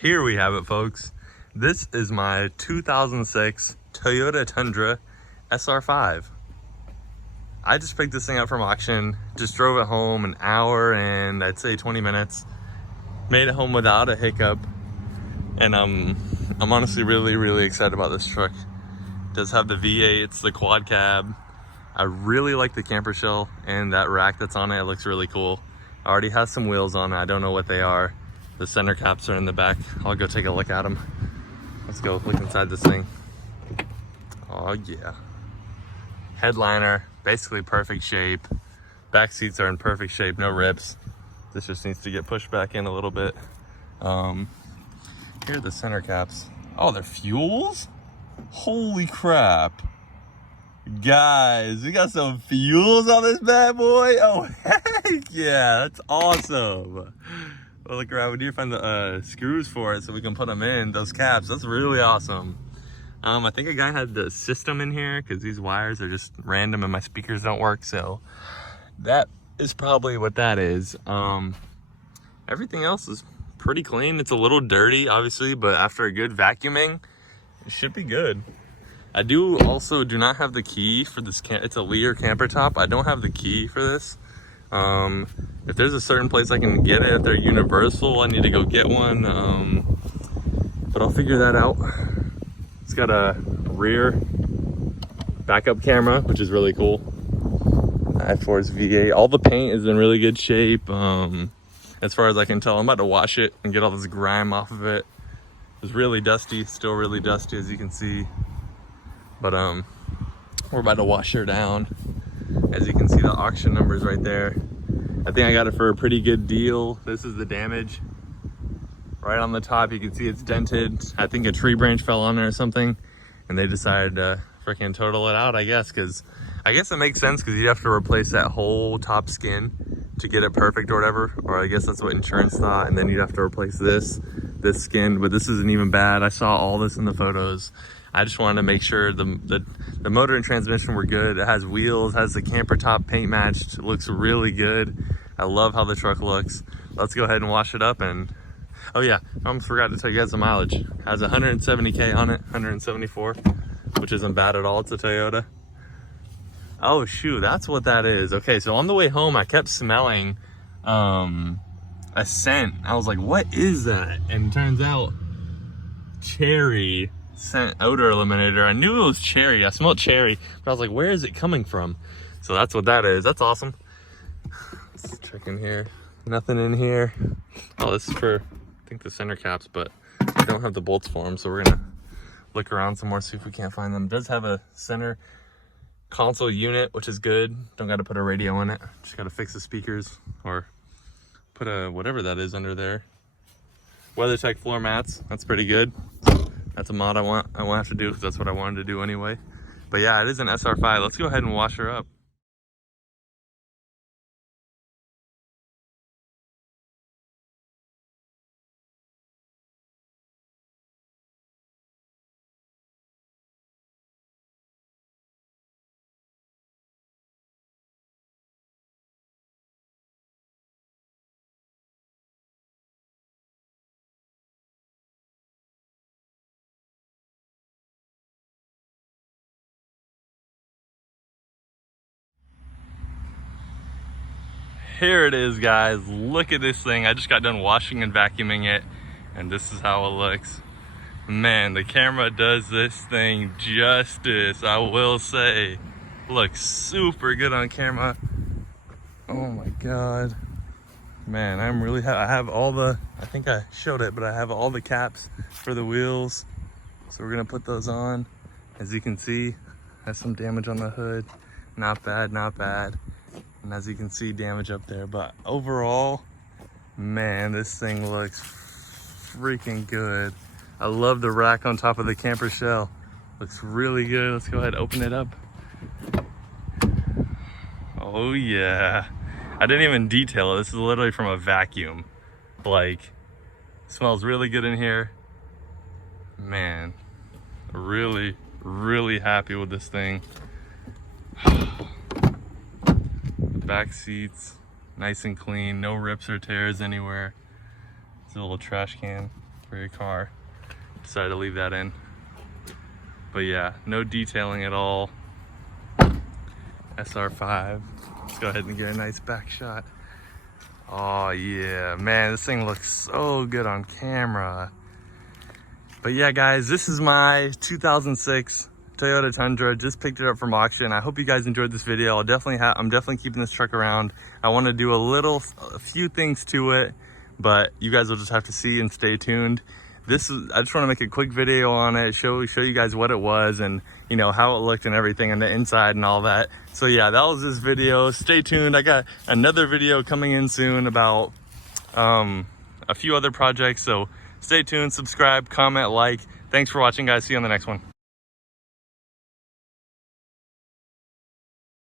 Here we have it, folks. This is my 2006 Toyota Tundra SR5. I just picked this thing up from auction, just drove it home an hour and I'd say 20 minutes. Made it home without a hiccup. And I'm honestly really excited about this truck. It does have the V8, it's the quad cab. I really like the camper shell and that rack that's on it. It looks really cool. It already has some wheels on it. I don't know what they are. The center caps are in the back. I'll go take a look at them. Let's go look inside this thing. Oh yeah. Headliner, basically perfect shape. Back seats are in perfect shape, no rips. This just needs to get pushed back in a little bit. Here are the center caps. Oh, they're fuels? Holy crap. Guys, we got some fuels on this bad boy. Oh, heck yeah, that's awesome. Well, look around, we need to find the screws for it so we can put them in, those caps. That's really awesome. I think a guy had the system in here because these wires are just random and my speakers don't work, so that is probably what that is. Everything else is pretty clean. It's a little dirty, obviously, but after a good vacuuming, it should be good. I do not have the key for this. It's a Lear camper top. I don't have the key for this. If there's a certain place I can get it, if they're universal, I need to go get one. But I'll figure that out. It's got a rear backup camera, which is really cool. i4's V8. All the paint is in really good shape. As far as I can tell, I'm about to wash it and get all this grime off of it. It's really dusty, still really dusty, as you can see. But we're about to wash her down. As you can see, the auction numbers right there. I think I got it for a pretty good deal. This is the damage. Right on the top, you can see it's dented. I think a tree branch fell on it or something, and they decided to freaking total it out, I guess, because I guess it makes sense because you'd have to replace that whole top skin to get it perfect or whatever, or I guess that's what insurance thought, and then you'd have to replace this skin, but this isn't even bad. I saw all this in the photos. I just wanted to make sure the motor and transmission were good. It has wheels, has the camper top paint matched. It looks really good. I love how the truck looks. Let's go ahead and wash it up. And oh yeah, I almost forgot to tell you guys the mileage. It has 170K on it, 174, which isn't bad at all. It's a Toyota. Oh shoot, that's what that is. Okay, so on the way home, I kept smelling a scent. I was like, what is that? And it turns out cherry scent odor eliminator. I knew it was cherry. I smelled cherry, but I was like, where is it coming from? So that's what that is. That's awesome. Let's check in here. Nothing in here. Oh, this is for, I think, the center caps, but I don't have the bolts for them, so we're gonna look around some more, see if we can't find them. It does have a center console unit, which is good. Don't got to put a radio in it. Just got to fix the speakers or put a whatever that is under there. WeatherTech floor mats. That's pretty good. That's a mod I won't have to do because that's what I wanted to do anyway. But yeah, it is an SR5. Let's go ahead and wash her up. Here it is, guys. Look at this thing. I just got done washing and vacuuming it, and this is how it looks. Man, the camera does this thing justice, I will say. Looks super good on camera. Oh my god. Man, I'm really I have all the, I think I showed it, but I have all the caps for the wheels. So we're gonna put those on. As you can see, has some damage on the hood. Not bad, not bad. And as you can see, damage up there, but overall, man, this thing looks freaking good. I love the rack on top of the camper shell. Looks really good. Let's go ahead and open it up. Oh yeah. I didn't even detail it. This is literally from a vacuum. Like, smells really good in here. Man, really happy with this thing. Back seats, nice and clean, no rips or tears anywhere. It's a little trash can. for your car. Decided to leave that in. But yeah, no detailing at all. SR5. Let's go ahead and get a nice back shot. Oh yeah, man, this thing looks so good on camera. But yeah, guys, this is my 2006 Toyota Tundra. Just picked it up from auction. I hope you guys enjoyed this video. I'm definitely keeping this truck around. I want to do a few things to it, but you guys will just have to see and stay tuned. I just want to make a quick video on it, show you guys what it was and, you know, how it looked and everything and the inside and all that. So yeah, that was this video. Stay tuned. I got another video coming in soon about a few other projects. So stay tuned, subscribe, comment, like. Thanks for watching, guys. See you on the next one.